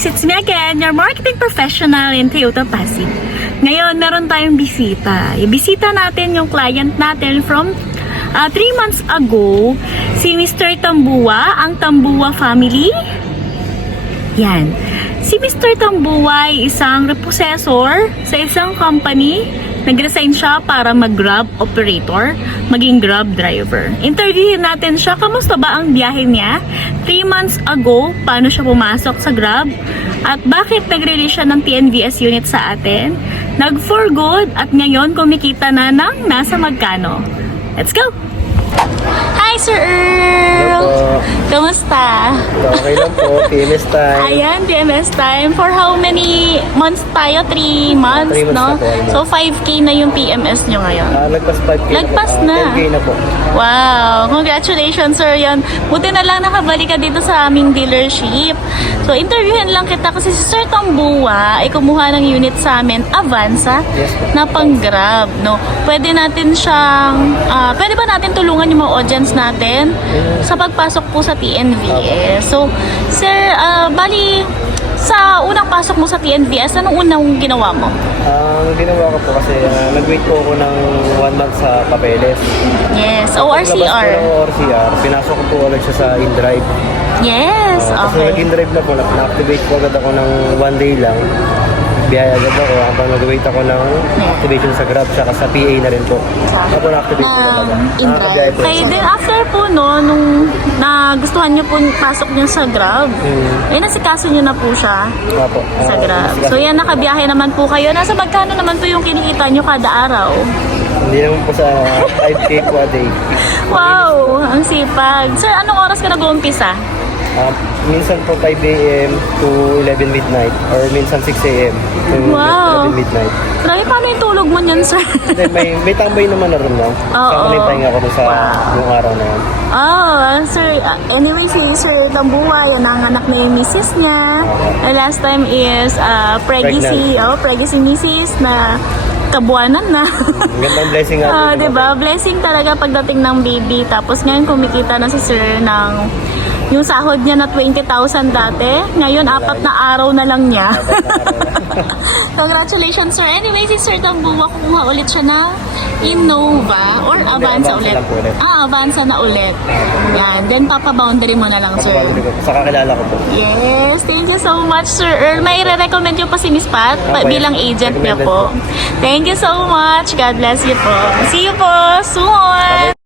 guys! It's me again, your marketing professional in Toyota Pasig. Ngayon, meron tayong bisita. Ibisita natin yung client natin from 3 months ago, si Mr. Tambua, ang Tambua family. Yan. Si Mr. Tambua ay isang repossessor sa isang company. Nag-resign siya para mag-Grab operator, maging Grab driver. Interviewin natin siya, kamusta ba ang biyahe niya 3 months ago, paano siya pumasok sa Grab, at bakit nag-release siya ng TNVS unit sa atin, nag-for good, at ngayon kumikita na ng nasa magkano. Let's go! Hi, Sir Earl! Kamusta? Okay lang po, PMS time. Ayan, PMS time. For how many months tayo? 3 months, 3 months no? na po, So, 5K na yung PMS nyo ngayon. Lagpas 5K Lagpas na. 10K na po. Wow! Congratulations, sir. Yan. Buti na lang nakabalik ka dito sa aming dealership. So, interviewin lang kita kasi si Sir Tambua ay kumuha ng unit sa amin, Avanza, Yes, po. na pang-Grab, no? Pwede natin siyang, pwede ba natin tulungan yung mga audience natin sa pagpasok po sa TNVS? So, sir, bali, sa unang pasok mo sa TNVS, anong unang ginawa mo? Ang ginawa ko po kasi nag-wait po ako ng 1 month sa papeles. Yes, Paglabas po ORCR. ng ORCR, pinasok ko po ulit siya sa InDrive. Yes, Kasi okay. nag-InDrive na po, na-activate po agad ako ng 1 day lang. Biyaya agad ako habang nag-wait ako ng activation sa Grab saka sa PA na rin po. Ako na-activate po talaga. InDrive. Kaya din after po, no, nung nagustuhan nyo po pasok nyo sa Grab, eh nasikaso nyo na po siya Opo. sa Grab. So yan, nakabiyahe naman po kayo. Nasa magkano naman po yung kinikita nyo kada araw? Hindi naman po sa 5K po a day. Wow, ang sipag. Sir, anong oras ka nag-uumpisa? Minsan po 5 a.m. to 11 midnight or minsan 6 a.m. to Wow. 11 midnight. Grabe, paano yung tulog mo niyan, sir? Then may tambay naman na rin lang. Oo. Kasama na yung pahinga ko dun sa yung araw na yan. Sir, anyway, si Sir Tambua, yan ang anak na yung misis niya. Last time is pregnancy, pregnancy misis na kabuanan na. Ang gandang blessing nga. Diba? Blessing talaga pagdating ng baby. Tapos ngayon kumikita na si Sir ng yung sahod niya na 20,000 dati. Ngayon, 4 na araw na lang niya. Congratulations, sir. Anyway, si Sir Tambua, kukuha ulit siya na Innova or Avanza ulit. lang po ulit. Avanza na ulit. Yan. Then, papaboundary mo na lang, sir. Sa kakilala ko po. Yes, thank you so much, Sir Earl. May re-recommend niyo pa si Miss Pat bilang agent niya po. Thank you so much. God bless you po. See you po soon!